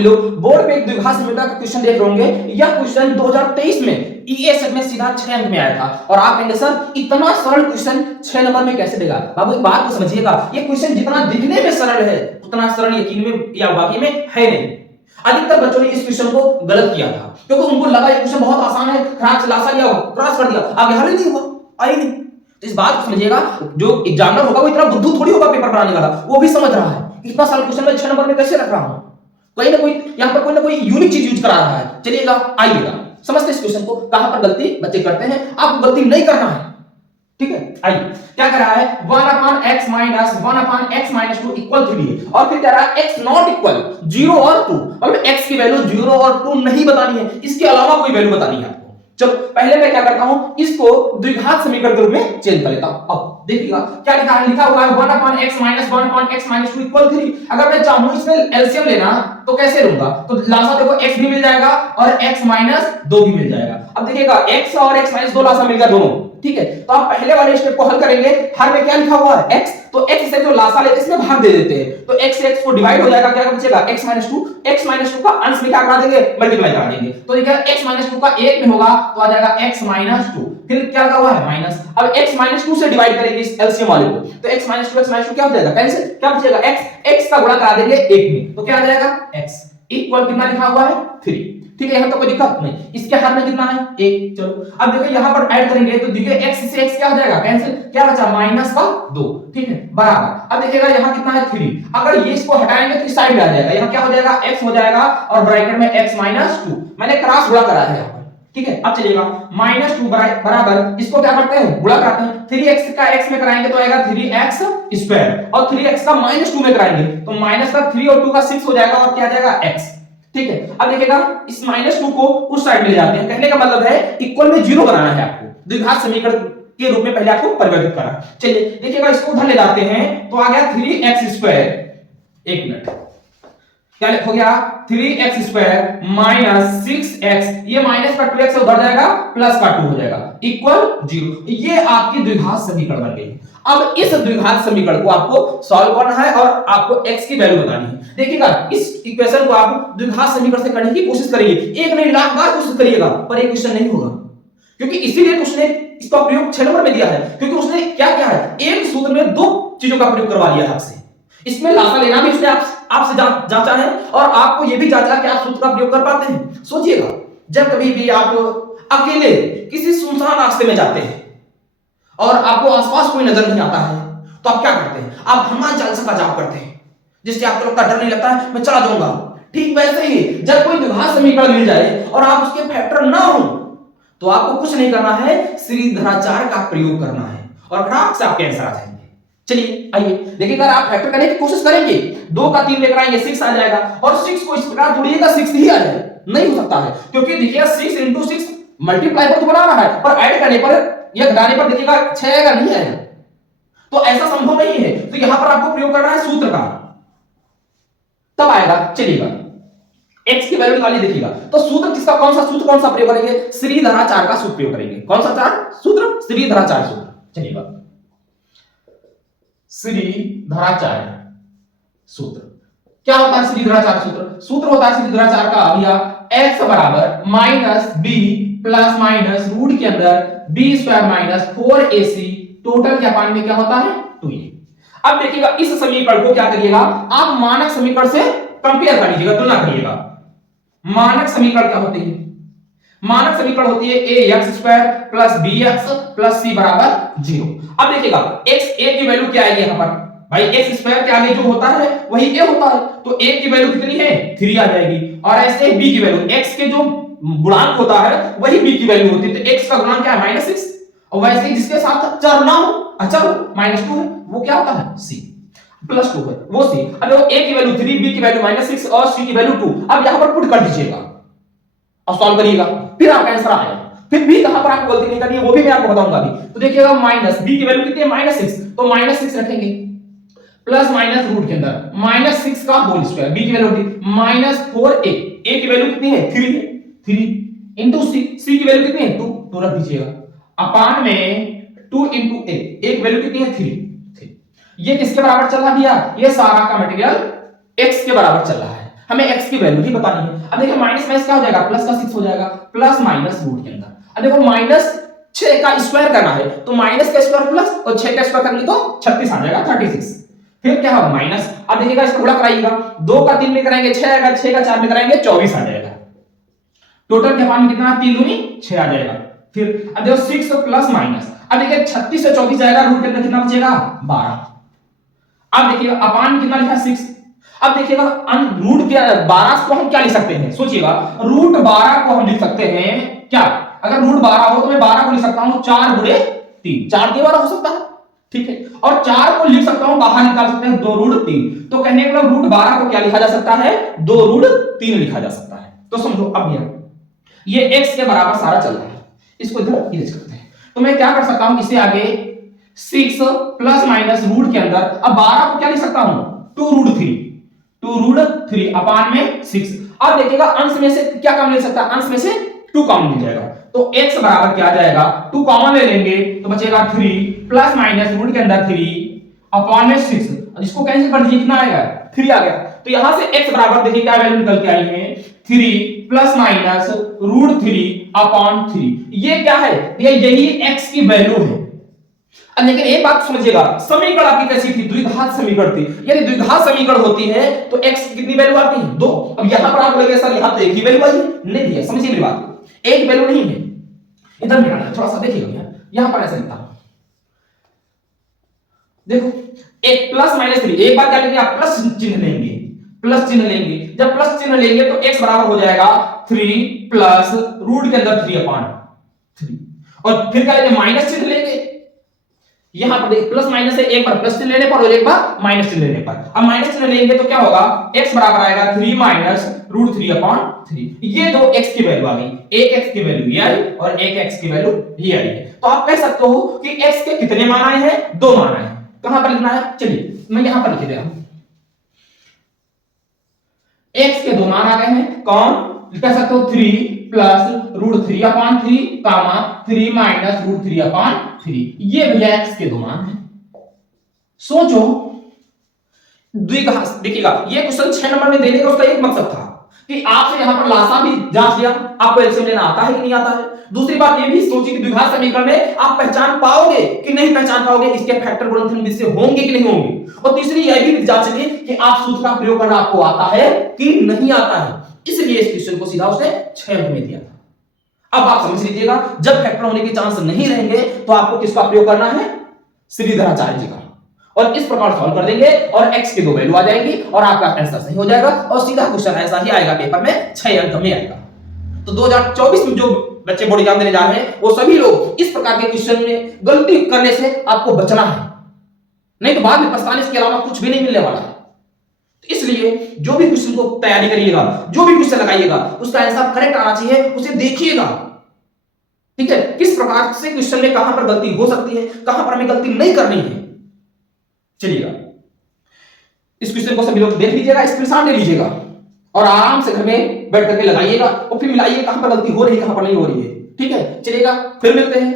सभी लोग बोर्ड पे एक द्विघात समीकरण का क्वेश्चन देख रहे होंगे। यह क्वेश्चन 2023 में ईएस में सीधा 6 अंक में आया था और आप कहेंगे सर इतना सरल क्वेश्चन 6 नंबर में कैसे देगा? बाबू एक बात को समझिएगा, ये क्वेश्चन जितना दिखने में सरल है उतना सरल यकीन में या वाकई में है नहीं। अधिकतर बच्चों ने इस क्वेश्चन को गलत किया था क्योंकि उनको लगा ये क्वेश्चन बहुत आसान है, खराब लासा लिया क्रॉस कर दिया, आगे हल ही नहीं हुआ, आई नहीं। तो इस बात को समझिएगा, जो एग्जामिनर होगा वो इतना बुद्धू थोड़ी होगा पेपर बनाने वाला, वो भी समझ रहा है इतना साल क्वेश्चन में 6 नंबर में कैसे रख रहा हूं, कोई ना कोई यहां पर कोई ना कोई यूनिक चीज यूज करा रहा है। चलिएगा आइएगा समझते इस क्वेश्चन को, कहां पर गलती बच्चे करते हैं, आपको गलती नहीं करना है, ठीक है। आइए क्या कर रहा है 1/x minus 1/x minus 2 equal 3 है और फिर कह रहा है x नॉट इक्वल 0 और 2, मतलब x की वैल्यू 0 और 2 नहीं बतानी है, इसके अलावा कोई वैल्यू बतानी है आपको। चलो पहले मैं क्या करता हूं, इसको द्विघात समीकरण के रूप में चेंज कर लेता हूं। अब देखिएगा क्या लिखा है, लिखा हुआ है 1/x minus 1/x minus 2 equal 3। अगर मैं चाहूं इसमें एलसीएम लेना तो कैसे लूंगा, तो लासा देखो x भी मिल जाएगा और x माइनस 2 भी मिल जाएगा। अब देखिएगा x और x माइनस 2 लासा मिल गया दोनों, ठीक है। तो आप पहले वाले स्टेप को हल करेंगे, हर में क्या लिखा हुआ है x, तो x से जो लासा लेते हैं इसमें भाग दे देते हैं, तो x से x को डिवाइड हो जाएगा, क्या बचेगा x माइनस 2 का अंश में क्या करा देंगे मल्टीप्लाई करा देंगे, तो देखिए x माइनस 2 का 1 में होगा तो आ जाएगा x माइनस 2, फिर क्या लगा हुआ है माइनस। अब x माइनस 2 से डिवाइड करेंगे इस एलसीएम वाले को, तो x माइनस 2 क्या हो जाएगा कैंसिल, क्या बचेगा x का गुणा करा देंगे 1 में, तो क्या आ जाएगा x इक्वल कितना लिखा हुआ है 3, ठीक है। यहां तो कोई दिक्कत नहीं, इसके हाथ में कितना है 1। चलो अब देखो यहां पर ऐड करेंगे तो देखिए x से x क्या हो जाएगा कैंसिल, क्या बचा माइनस का 2, ठीक है बराबर। अब देखिएगा यहां कितना है 3, अगर ये इसको हटाएंगे तो इस साइड में आ जाएगा, यहां क्या हो जाएगा x हो जाएगा और ब्रैकेट में x माइनस 2, मैंने क्रॉस गुणा करा है यहां पर, ठीक है। अब चलिएगा माइनस 2 बराबर इसको क्या करते हैं गुणा करते हैं, 3x का x में कराएंगे तो आएगा 3x स्क्वायर और 3x का माइनस 2 में कराएंगे तो माइनस का 3 और 2 का 6 हो जाएगा और क्या आ जाएगा x, ठीक है। अब देखिएगा इस माइनस 2 को उस साइड में ले जाते हैं, कहने का मतलब है इक्वल में 0 बनाना है आपको, द्विघात समीकरण के रूप में पहले आपको परिवर्तित करना। चलिए देखिएगा इसको उधर ले जाते हैं तो आ गया 3x स्क्वायर, एक मिनट क्या हो गया 3x स्क्वायर माइनस 6x, ये माइनस का 2x उधर जाएगा प्लस का 2 हो जाएगा इक्वल 0, ये आपकी द्विघात समीकरण बन गई। अब इस द्विघात समीकरण को आपको सॉल्व करना है और आपको x की वैल्यू बतानी है। देखिएगा इस इक्वेशन को आप द्विघात समीकरण से करने की कोशिश करिए, एक नहीं लाख बार कोशिश करिएगा पर ये क्वेश्चन नहीं होगा, क्योंकि इसीलिए उसने इसका प्रयोग 6 नंबर में दिया है, क्योंकि उसने क्या किया है एक सूत्र में 2 चीजों का प्रयोग करवा लिया है आपसे, इसमें लासा लेना भी उसने आपसे जांचा है और आपको यह भी जांचा कि आप सूत्र का प्रयोग कर पाते हैं। सोचिएगा जब कभी भी आप अकेले किसी सुनसान रास्ते में जाते हैं और आपको आसपास कोई नजर नहीं आता है तो आप क्या करते हैं, आप हनुमान चालीसा का जाप करते हैं जिससे आपको लगता डर नहीं लगता है मैं चला जाऊंगा। ठीक वैसे ही जब कोई द्विघात समीकरण मिल जाए और आप उसके फैक्टर ना हो तो आपको कुछ नहीं करना है, श्रीधराचार्य का प्रयोग करना है और खटाक से आपके आंसर आ जाएंगे। चलिए आइए देखिए, अगर आप फैक्टर करने की कोशिश करेंगे 2 का 3 लेकर आएंगे 6 आ जाएगा और 6 को इस प्रकार जोड़िएगा 6 ही आ जाए, नहीं हो सकता है क्योंकि देखिए 6 into 6 मल्टीप्लाई पर तो बनाना है पर ऐड करने पर या घटाने पर देखिएगा 6 आएगा नहीं आएगा, तो ऐसा संभव नहीं है। तो यहां पर आपको प्रयोग करना है सूत्र का, तब आएगा। चलिएगा x की वैल्यू निकालिए, देखिएगा तो सूत्र किसका कौन सा प्रयोग करेंगे, श्रीधराचार्य का सूत्र प्रयोग करेंगे। कौन सा सूत्र, श्रीधराचार्य सूत्र। चलिएगा श्रीधराचार्य सूत्र क्या होता है, श्रीधराचार्य सूत्र होता है श्रीधराचार्य का भैया x बराबर minus b plus minus root के अंदर b square minus 4ac total के अपान में क्या होता है 2a। अब देखिएगा इस समीकरण को क्या करिएगा आप मानक समीकरण से कंपेयर कर लीजिएगा, तुलना करिएगा। मानक समीकरण क्या होती है, मानक समीकरण होती है ax square plus bx plus c बराबर 0। अब देखिएगा x a की वैल्यू क्या आएगी यहां पर, भाई x स्क्वायर के आगे जो होता है वही a होता है, तो a की वैल्यू कितनी है 3 आ जाएगी और ऐसे b की वैल्यू x के जो गुणांक होता है वही b की वैल्यू होती है, तो x का गुणांक क्या है -6 और वैसे ही जिसके साथ चर ना हो अचर -2 है वो क्या होता है c प्लस 2 है वो c। अब देखो a की वैल्यू 3 b की वैल्यू -6 और c की वैल्यू 2, अब यहां पर पुट कर दीजिएगा और सॉल्व करिएगा फिर आपका आंसर आएगा। फिर भी कहां पर आपको गलती नहीं करनी है वो भी मैं आपको बताऊंगा अभी। तो देखिएगा माइनस b की वैल्यू कितनी है -6, तो -6 रखेंगे प्लस माइनस रूट के अंदर -6 का होल स्क्वायर, b की वैल्यू होती -4a, a की वैल्यू कितनी है 3 है, 3 इनटू c की वैल्यू कितनी है 2, तो रख दीजिएगा अपान में 2 इनटू a की वैल्यू कितनी है 3। ये किसके बराबर चल रहा है भैया, ये सारा का मटेरियल x के बराबर चल रहा है। हमें x की वैल्यू भी बतानी है। अब देखिए माइनस माइनस क्या हो जाएगा, प्लस का 6 हो जाएगा, प्लस माइनस रूट के अंदर। अब देखो माइनस 6 का स्क्वायर करना है तो माइनस का स्क्वायर प्लस और 6 का स्क्वायर करेंगे तो 36 आ जाएगा, 36। फिर क्या होगा माइनस, अब देखिएगा इसको गुणा कराइएगा, 2 का 3 में कराएंगे 6 आएगा, 6 का 4 में कराएंगे 24 आ जाएगा। टोटल के पान में कितना, 3 दूनी 6 आ जाएगा। फिर अब देखो 6 प्लस माइनस, अब देखिए 36 से 24 जाएगा, रूट के अंदर कितना बचेगा 12। अब देखिएगा अपान में कितना लिखा 6। अब देखिएगा रूट के 12 को हम क्या लिख सकते हैं, सोचिएगा रूट 12 को हम लिख सकते हैं क्या, अगर रूट 12 हो तो मैं 12 को लिख सकता हूं 4 गुणे 3, 4 के 12 हो सकता है, ठीक है। और 4 को लिख सकता हूं, बाहर निकाल सकते हैं 2 रूट 3, तो कहने का मतलब रूट 12 को क्या लिखा जा सकता है, 2 रूट 3 लिखा जा सकता है। तो समझो अब ये x के बराबर सारा चल रहा है, इसको इधर इरेज करते हैं। तो मैं क्या कर सकता हूं, इससे आगे 6 प्लस माइनस रूट के अंदर, अब 12 को क्या लिख सकता हूं 2 रूट 3, 2 रूट 3 अपान में 6। अब देखिएगा अंश में से क्या कॉमन ले सकता है, अंश में से 2 कॉमन मिल जाएगा, तो x बराबर क्या आ जाएगा, 2 कॉमन ले लेंगे तो बचेगा 3 प्लस माइनस रूट के अंदर 3 अपान में 6, इसको कैंसिल कर दीजिए, कितना आएगा 3 आ गया। तो यहां से x बराबर देखिए क्या वैल्यू निकल के आई है, 3 प्लस माइनस रूट 3 अपान 3। ये क्या है, ये यही x की वैल्यू है। अब लेकिन एक बात समझिएगा, समीकरण आपकी कैसी थी, द्विघात समीकरण थी। यदि द्विघात समीकरण होती है तो x की कितनी वैल्यू आती है 2। अब यहां पर आप बोलेंगे सर यहां तो एक ही वैल्यू आई है, नहीं दिया, समझिए मेरी बात, एक वैल्यू नहीं है। इधर में आना थोड़ा सा देखिएगा, यहां पर ऐसा लिखता हूं, देखो एक प्लस माइनस 3, एक बार क्या लेंगे आप प्लस चिन्ह लेंगे, प्लस चिन्ह लेंगे, जब प्लस चिन्ह लेंगे तो x बराबर हो जाएगा 3 प्लस रूट के अंदर 3 अपान 3, और फिर क्या लेंगे माइनस चिन्ह लेंगे, यहां पर देखिए प्लस माइनस है, एक बार प्लस चिन्ह लेने पर और एक बार माइनस चिन्ह लेने पर। अब माइनस चिन्ह लेंगे तो क्या होगा, x बराबर आएगा 3 माइनस रूट 3 अपान 3। ये दो x की वैल्यू आ गई, एक x की वैल्यू ये आई और एक x की वैल्यू ये आई है। तो आप कह सकते हो कि x के कितने मान आए हैं, 2 मान आए हैं। कहां पर लिखना है, चलिए मैं यहां पर लिख दे रहा हूं, x के 2 मान आ गए हैं, कौन कह सकते हो 3 प्लस रूट 3 अपान 3 कामा 3 माइनस रूट 3 अपान 3, ये भैया x के 2 मान है। सोचो द्विघात, देखिएगा ये क्वेश्चन 6 नंबर में देने का उसका एक मकसद था कि आपसे यहां पर लासा भी जांच लिया, आपको एलसीएम लेना आता है कि नहीं आता है। दूसरी बात ये भी सोची कि द्विघात समीकरण में आप पहचान पाओगे कि नहीं पहचान पाओगे, इसके फैक्टर गुणनखंड विषय होंगे कि नहीं होंगे। और तीसरी यह भी जांच ली कि आप सूत्र का प्रयोग करना आपको आता है कि नहीं आता है, इसलिए इस क्वेश्चन को सीधा उसने 6 अंक में दिया था। अब आप समझ लीजिएगा, जब फैक्टर होने के चांस नहीं रहेंगे तो आपको किसका प्रयोग करना है, श्रीधराचार्य जी का, और इस प्रकार सॉल्व कर देंगे और x की 2 वैल्यू आ जाएगी और आपका आंसर सही हो जाएगा और सीधा क्वेश्चन ऐसा ही आएगा पेपर में, 6 अंक में आएगा। तो 2024 में जो बच्चे बोर्ड एग्जाम देने जा रहे हैं वो सभी लोग इस प्रकार के क्वेश्चन में गलती करने से आपको बचना है, नहीं तो बाद में पछताने के अलावा कुछ भी नहीं मिलने वाला है। तो इसलिए जो भी क्वेश्चन को तैयारी करिएगा, जो भी क्वेश्चन लगाइएगा उसका आंसर करेक्ट आना चाहिए, उसे देखिएगा, ठीक है, किस प्रकार से क्वेश्चन में कहां पर गलती हो सकती है, कहां पर हमें गलती नहीं करनी है। चलिएगा इस क्वेश्चन को सभी लोग देख लीजिएगा, स्क्रीनशॉट ले लीजिएगा और आराम से घर में बैठ करके लगाइएगा और फिर मिलाइए कहां पर गलती हो रही है कहां पर नहीं हो रही है, ठीक है। चलिएगा फिर मिलते हैं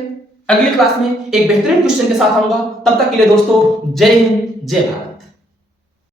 अगली क्लास में एक बेहतरीन क्वेश्चन के साथ आऊंगा, तब तक के लिए दोस्तों जय हिंद जय भारत।